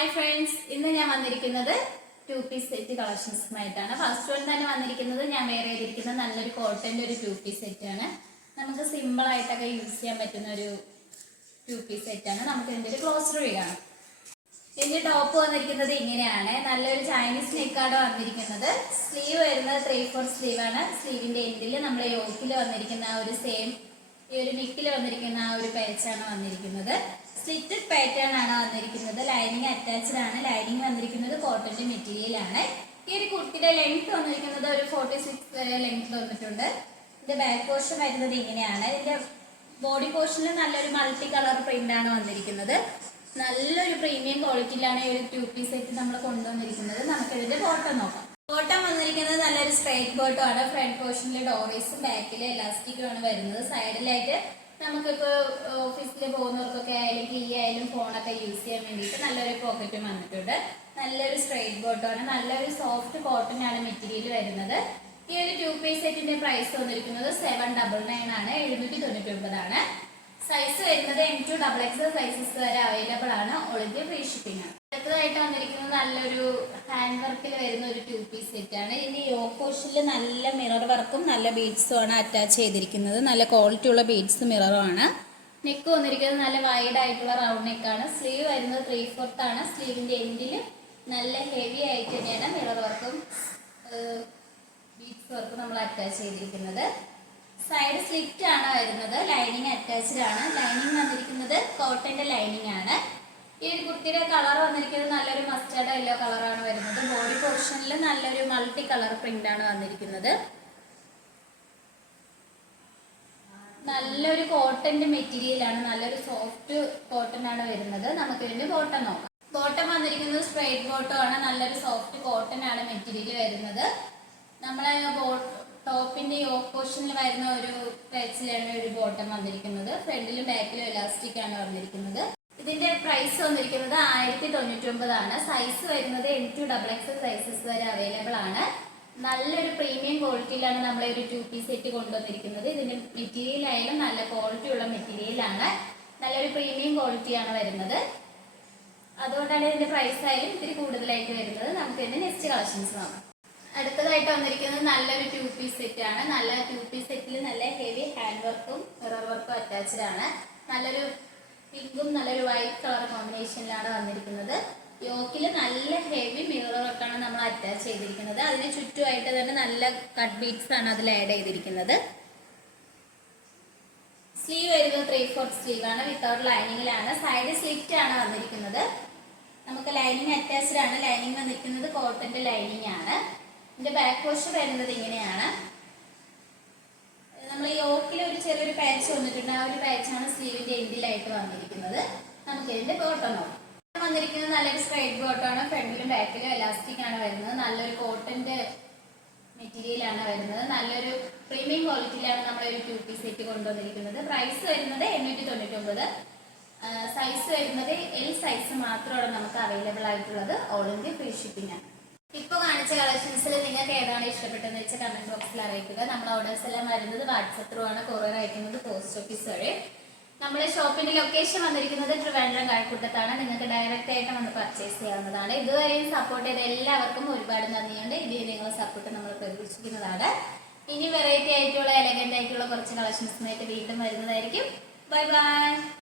Hi friends, ഇന്ന് ഞാൻ വന്നിരിക്കുന്നത് 2 പീസ് സെറ്റ് കളക്ഷൻസുമായിട്ടാണ്. ഫസ്റ്റ് വൺ തന്നെ വന്നിരിക്കുന്നത് ഞാൻ വെയർ ചെയ്തിരിക്കുന്ന നല്ലൊരു കോട്ടന്റെ ഒരു 2 പീസ് സെറ്റ് ആണ്. നമുക്ക് സിമ്പിൾ ആയിട്ടൊക്കെ യൂസ് ചെയ്യാൻ പറ്റുന്ന ഒരു 2 പീസ് സെറ്റ് ആണ്. നമുക്ക് ഇതിന്റെ ഒരു ക്ലോസ് റിവ്യൂ കാണാം. ഇതിന്റെ ടോപ്പ് വന്നിരിക്കുന്നത് ഇങ്ങനെയാണ്. നല്ലൊരു ചൈനീസ് നെക്കാണ് വന്നിരിക്കുന്നത്. സ്ലീവ് വരുന്നത് 3/4 സ്ലീവ് ആണ്. സ്ലീവിന്റെ എൻഡിൽ നമ്മുടെ യോക്കിൽ വന്നിരിക്കുന്ന ആ ഒരു സെയിം ഈ ഒരു നെക്കിൽ വന്നിരിക്കുന്ന ആ ഒരു പാച്ചാണ് വന്നിരിക്കുന്നത്. സ്ലിറ്റഡ് പാറ്റേൺ ആണ് വന്നിരിക്കുന്നത്. ലൈനിങ് അറ്റാച്ച്ഡ് ആണ്. ലൈനിങ് വന്നിരിക്കുന്നത് കോട്ടന്റെ മെറ്റീരിയൽ ആണ്. ഈ ഒരു കുർത്തിയുടെ ലെങ്ത് വന്നിരിക്കുന്നത് ഒരു 46 വരെ ലെങ്ത് വന്നിട്ടുണ്ട്. ഇതിന്റെ ബാക്ക് പോർഷൻ വരുന്നത് ഇങ്ങനെയാണ്. ഇതിന്റെ ബോഡി പോർഷനിൽ നല്ലൊരു മൾട്ടി കളർ പ്രിന്റ് ആണ് വന്നിരിക്കുന്നത്. നല്ലൊരു പ്രീമിയം ക്വാളിറ്റിയിലാണ് ഈ ഒരു 2 പീസ് സെറ്റ് നമ്മൾ കൊണ്ടുവന്നിരിക്കുന്നത്. നമുക്ക് ഇതിന്റെ ബോട്ടം നോക്കാം. ബോട്ടം വന്നിരിക്കുന്നത് നല്ലൊരു സ്ട്രൈറ്റ് ബോട്ടം ആണ്. ഫ്രണ്ട് പോർഷനിൽ ഡോറീസും ബാക്കിൽ എലാസ്റ്റിക്കും ആണ് വരുന്നത്. സൈഡിലായിട്ട് നമുക്കിപ്പോൾ ഓഫീസിൽ പോകുന്നവർക്കൊക്കെ ആയാലും കീ ആയാലും ഫോണൊക്കെ യൂസ് ചെയ്യാൻ വേണ്ടിയിട്ട് നല്ലൊരു പോക്കറ്റും വന്നിട്ടുണ്ട്. നല്ലൊരു സ്ട്രൈറ്റ് ബോട്ടം ആണ്. നല്ലൊരു സോഫ്റ്റ് കോട്ടൺ ആണ് മെറ്റീരിയൽ വരുന്നത്. ഈ ഒരു 2 പീസ് സെറ്റിന്റെ പ്രൈസ് വന്നിരിക്കുന്നത് 799 ആണ്. 799 ആണ്. സൈസ് വരുന്നത് M2XXL സൈസസ് വരെ അവൈലബിൾ ആണ്. ഓൾ ഇന്ത്യ ഫ്രീ ഷിപ്പിംഗ് ആണ്. അടുത്തതായിട്ട് വന്നിരിക്കുന്നത് നല്ലൊരു ഹാൻഡ് വർക്കിൽ വരുന്ന ഒരു 2 പീസ് സെറ്റ് ആണ്. ഇതിന്റെ യോക്ക് പോർഷനിൽ നല്ല മിറർ വർക്കും നല്ല ബീഡ്സും ആണ് അറ്റാച്ച് ചെയ്തിരിക്കുന്നത്. നല്ല ക്വാളിറ്റി ഉള്ള ബീഡ്സ് മിററും ആണ്. നെക്ക് വന്നിരിക്കുന്നത് നല്ല വൈഡ് ആയിട്ടുള്ള റൗണ്ട് നെക്കാണ്. സ്ലീവ് വരുന്നത് 3/4 ആണ്. സ്ലീവിന്റെ എൻഡിൽ നല്ല ഹെവി ആയിട്ട് തന്നെയാണ് മിറർ വർക്കും ബീഡ്സ് വർക്കും നമ്മൾ അറ്റാച്ച് ചെയ്തിരിക്കുന്നത്. സൈഡ് സ്ലിറ്റ് ആണ് വരുന്നത്. ലൈനിങ് അറ്റാച്ച്ഡ് ആണ്. ലൈനിങ് വന്നിരിക്കുന്നത് കോട്ടന്റെ ലൈനിങ് ആണ്. ഈ ഒരു കുർത്തിയുടെ കളർ വന്നിരിക്കുന്നത് നല്ലൊരു മസ്റ്റേർഡ് യെല്ലോ കളറാണ് വരുന്നത്. ബോഡി പോർഷനിൽ നല്ലൊരു മൾട്ടി കളർ പ്രിന്റ് ആണ് വന്നിരിക്കുന്നത്. നല്ലൊരു കോട്ടന്റെ മെറ്റീരിയൽ ആണ്. നല്ലൊരു സോഫ്റ്റ് കോട്ടൺ ആണ് വരുന്നത്. നമുക്ക് ഇതിന്റെ ബോട്ടം നോക്കാം. ബോട്ടം വന്നിരിക്കുന്നത് സ്ട്രൈറ്റ് ബോട്ടം ആണ്. നല്ലൊരു സോഫ്റ്റ് കോട്ടൺ ആണ് മെറ്റീരിയൽ വരുന്നത്. നമ്മളെ ടോപ്പിന്റെ യോക്ക് പോർഷനിൽ വരുന്ന ഒരു പാച്ചിലാണ് ഒരു ബോട്ടം വന്നിരിക്കുന്നത്. ഫ്രണ്ടിലും ബാക്കിലും എലാസ്റ്റിക് ആണ് വന്നിരിക്കുന്നത്. ഇതിന്റെ പ്രൈസ് വന്നിരിക്കുന്നത് 1099 ആണ്. സൈസ് വരുന്നത് M2XXL സൈസസ് വരെ അവൈലബിൾ ആണ്. നല്ലൊരു പ്രീമിയം ക്വാളിറ്റിയിലാണ് നമ്മളെ ഒരു 2 പീസ് സെറ്റ് കൊണ്ടുവന്നിരിക്കുന്നത്. ഇതിന്റെ മെറ്റീരിയൽ ആയാലും നല്ല ക്വാളിറ്റി ഉള്ള മെറ്റീരിയൽ ആണ്. നല്ലൊരു പ്രീമിയം ക്വാളിറ്റിയാണ് വരുന്നത്. അതുകൊണ്ടാണ് ഇതിന്റെ പ്രൈസ് ആയാലും ഇത്തിരി കൂടുതലായിട്ട് വരുന്നത്. നമുക്ക് ഇതിന്റെ നെക്സ്റ്റ് കളക്ഷൻസ് നോക്കാം. അടുത്തതായിട്ട് വന്നിരിക്കുന്നത് നല്ലൊരു 2 പീസ് സെറ്റ് ആണ്. നല്ല 2 പീസ് സെറ്റിൽ നല്ല ഹെവി ഹാൻഡ് വർക്കും മിറർ വർക്കും അറ്റാച്ച്ഡ് ആണ്. നല്ലൊരു പിങ്കും നല്ലൊരു വൈറ്റ് കളർ കോമ്പിനേഷനിലാണ് വന്നിരിക്കുന്നത്. യോക്കിൽ നല്ല ഹെവി മിറർ വർക്കാണ് നമ്മൾ അറ്റാച്ച് ചെയ്തിരിക്കുന്നത്. അതിന് ചുറ്റുമായിട്ട് തന്നെ നല്ല കട്ട് ബീഡ്സ് ആണ് അതിൽ ആഡ് ചെയ്തിരിക്കുന്നത്. സ്ലീവ് വരുന്നത് 3/4 സ്ലീവ് ആണ്. വിത്തൗട്ട് ലൈനിങ്ങിലാണ്. സൈഡ് സ്ലിറ്റ് ആണ് വന്നിരിക്കുന്നത്. നമുക്ക് ലൈനിങ് അറ്റാച്ച്ഡ് ആണ്. ലൈനിങ് വന്നിരിക്കുന്നത് കോട്ടന്റെ ലൈനിങ് ആണ്. ഇതിന്റെ ബാക്ക് പോർഷൻ വരുന്നത് ഇങ്ങനെയാണ്. നമ്മൾ യോക്കിൽ ഒരു ചെറിയൊരു പാച്ച് വന്നിട്ടുണ്ട്. ആ ഒരു പാച്ചാണ് സ്ലീവിന്റെ എൻഡിലായിട്ട് വന്നിരിക്കുന്നത്. നമുക്ക് ഇതിന്റെ ബോട്ടം നോക്കാം. വന്നിരിക്കുന്നത് നല്ലൊരു സ്ട്രൈറ്റ് ബോട്ടം ആണ്. ഫ്രണ്ടിലും ബാക്കിലും എലാസ്റ്റിക് ആണ് വരുന്നത്. നല്ലൊരു കോട്ടന്റെ മെറ്റീരിയൽ ആണ് വരുന്നത്. നല്ലൊരു പ്രീമിയം ക്വാളിറ്റിയിലാണ് നമ്മൾ ഒരു 2 പീസ് സെറ്റ് കൊണ്ടുവന്നിരിക്കുന്നത്. പ്രൈസ് വരുന്നത് 899. സൈസ് വരുന്നത് L സൈസ് മാത്രമാണ് നമുക്ക് അവൈലബിൾ ആയിട്ടുള്ളത്. ഓൾ ഇന്ത്യ ഫ്രീ ഷിപ്പിംഗ് ആണ്. ഇപ്പോൾ കാണിച്ച കളക്ഷൻസിൽ നിങ്ങൾക്ക് ഏതാണ് ഇഷ്ടപ്പെട്ടതെന്ന് വെച്ചാൽ കമന്റ് ബോക്സിൽ അറിയിക്കുക. നമ്മുടെ ഓർഡേഴ്സ് എല്ലാം വരുന്നത് വാട്സപ്പ് ത്രൂ ആണ്. കൊറിയർ അയക്കുന്നത് പോസ്റ്റ് ഓഫീസ് വഴി. നമ്മുടെ ഷോപ്പിന്റെ ലൊക്കേഷൻ വന്നിരിക്കുന്നത് ട്രിവാൻഡ്രം കഴക്കൂട്ടത്താണ്. നിങ്ങൾക്ക് ഡയറക്റ്റ് ആയിട്ട് വന്ന് പർച്ചേസ് ചെയ്യാവുന്നതാണ്. ഇതുവരെയും സപ്പോർട്ട് ചെയ്ത എല്ലാവർക്കും ഒരുപാട് നന്ദിയുണ്ട്. ഇതിൽ നിങ്ങളുടെ സപ്പോർട്ട് നമ്മൾ പ്രതീക്ഷിക്കുന്നതാണ്. ഇനി വെറൈറ്റി ആയിട്ടുള്ള എലഗന്റ് ആയിട്ടുള്ള കുറച്ച് കളക്ഷൻസുമായിട്ട് വീണ്ടും വരുന്നതായിരിക്കും. Bye bye.